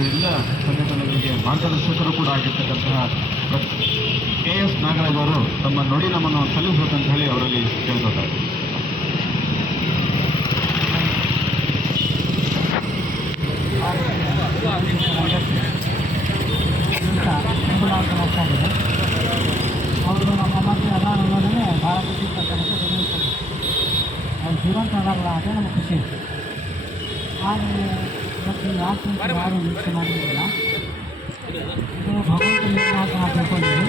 ಎಲ್ಲ ಸಂಘಟನೆಗಳಿಗೆ ಮಾರ್ಗದರ್ಶಕರು ಕೂಡ ಆಗಿರ್ತಕ್ಕಂತಹ KS ನಾಗರಾಜ್ ಅವರು ತಮ್ಮ ನುಡಿ ನಮ್ಮನ್ನು ಸಲ್ಲಿಸಬೇಕಂತ ಹೇಳಿ ಅವರಲ್ಲಿ ಕೇಳ್ಕೊತಾರೆ. ಅವರು ನಮ್ಮ ಮಕ್ಕಳು ಎಲ್ಲ ಅನ್ನೋದನ್ನೇ ಭಾಳ ಖುಷಿ ಪಡ್ತಾರೆ. ಅವ್ರು ಜೀವಂತ ಅದಾರಲ್ಲ ಅದೇ ನಮಗೆ ಖುಷಿ. ಆದರೆ ಇವತ್ತು ಯಾಕೆ ಯಾರು ನಿರೀಕ್ಷೆ ಮಾಡಿರಲಿಲ್ಲ. ಇದು ಭಗವಂತನ ಇತಿಹಾಸ ನಾವು ತಿಳ್ಕೊಂಡಿದ್ವಿ.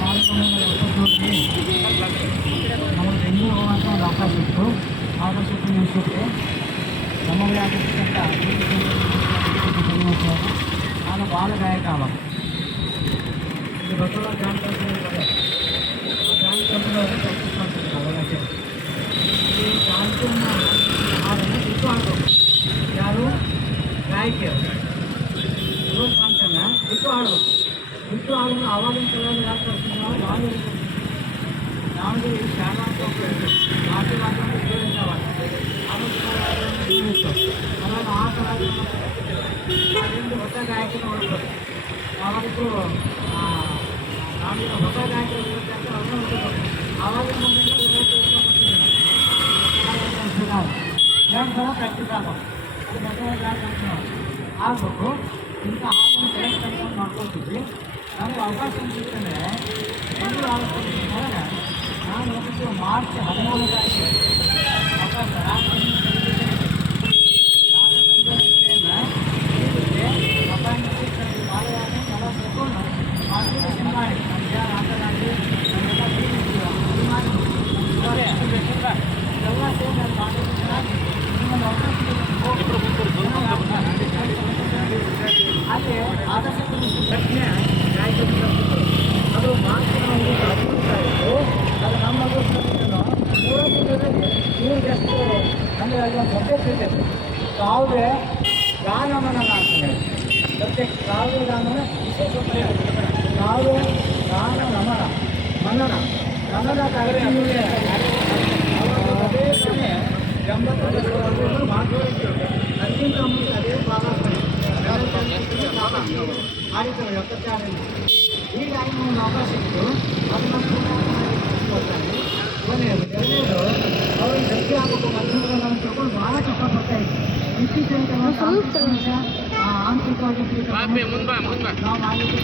1977ರಲ್ಲಿ ನಮಗೆ ಬೆಂಗಳೂರು ಹೋಗುವಂಥ ಒಂದು ಅವಕಾಶ ಇತ್ತು. ಆದರ್ಶಕ್ಕೆ ನಿಮಿಷಕ್ಕೆ ನಮ್ಮದೇ ಆಗಿರ್ತಕ್ಕಂಥ ನಾನು ಬಾಲ ಗಾಯಕ ಆವಾಗ ಇದು ಬಸವರಾಜ ಜಾನಪದ ಜಾನಪದವರು ಪ್ರಾಕ್ಟೀಸ್ ಮಾಡ್ತಿದ್ರು ಅವಾಗಷ್ಟೇ. ಈ ಜಾನಪದನ ಹಾಡನ್ನು ಬಿಟ್ಟು ಆಡಬೇಕು. ಯಾರು ಗಾಯಕಿಯರು ಇವರು ಜಾನಪದನ ಬಿಟ್ಟು ಆಡಬೇಕು. ಬಿಟ್ಟು ಆಡೋದು ಆವಾಗಿನ ಕಾಲದಲ್ಲಿ ಯಾಕೆ ಬರ್ತೀವಿ ನಾವು ದಾವಣಗೆರೆ ಶಾಲಾ ಅಂತ ಮಾತು ಮಾತಾಡೋದು ಇದರಿಂದ ಅವಾಗ ಆ ಥರ ಅದರಿಂದ ಹೊಸ ಗಾಯಕನ ಹೊರಡ್ಬೇಕು. ಯಾವಾಗಲೂ ನಾವೀಗ ಹೊಸ ಗಾಯಕರು ಇರುತ್ತೆ ಅಂತ ಅವ್ರನ್ನ ಹೊರಡ್ಬೇಕು. ಆವಾಗಿನ ಮುಂದೆ 2 ಸಲ ಪ್ರಾಕ್ಟೀಸ್ ಆಗಬೇಕು. ಅದು ಹೊಸ ಗಾಯಕ ಆಗಬೇಕು. ಇಂಥ ಹಾಡನ್ನು ಸೆಲೆಕ್ಟ್ ಮಾಡ್ಕೊಂಡು ಮಾಡ್ಕೊಳ್ತಿದ್ವಿ. ನಮಗೆ ಅವಕಾಶ ಸಿಗ್ತಂದರೆ ಬೆಂಗಳೂರು ಆಗೋದ್ರಿಂದ ನಾನು ಹೋಗಿದ್ದು ಮಾರ್ಚ್ 14 ಅವಕಾಶ ಹಾಗೆ ಆದರ್ಶ ಪ್ರಶ್ನೆ ಗಾಯಕರು ಅದು ಮಾರ್ಚ್ 15 ಅದು ನಮ್ಮ ಇವ್ರಿಗೆಷ್ಟು ಅಂದರೆ ಅಲ್ಲಿ ಒಂದು ಸಬ್ಜೆಕ್ಟ್ ಇದೆ. ಕಾವ್ಯ ಗಾನಮನ ಅಂತಾರೆ. ಸಬ್ಜೆಕ್ಟ್ ಕಾವ್ಯ ಗಾನನ ವಿಶೇಷ ಕಾವ್ಯ ಗಾನ ನಮನ ಮನನ ನಮನ ಕಾರ್ಯಕ್ರಮಕ್ಕೆ ಅದೇ ತಾನೇ 80 ಮಾಡ್ಬೋದು. ಅದಕ್ಕಿಂತ ಮುಂಚೆ ಅದೇ ಭಾಗ ಆಡಿದ್ದಾರೆ 76ರಲ್ಲಿ. ಹೀಗಾಗಿ ಒಂದು ಅವಕಾಶ ಇತ್ತು. ಅದನ್ನು ಕೊಡ್ತಾರೆ. ಎರಡನೇದು ಅವರು ಗಟ್ಟಿ ಆಗಬೇಕು ಮಧ್ಯಮಗಳನ್ನು ತಗೊಂಡು ಭಾಳ ಕಷ್ಟಪಡ್ತಾ ಇತ್ತು. ಇತ್ತೀಚಿನ ಆಂತರಿಕವಾಗಿ ನಾವು ಮಾಡಿದ್ದು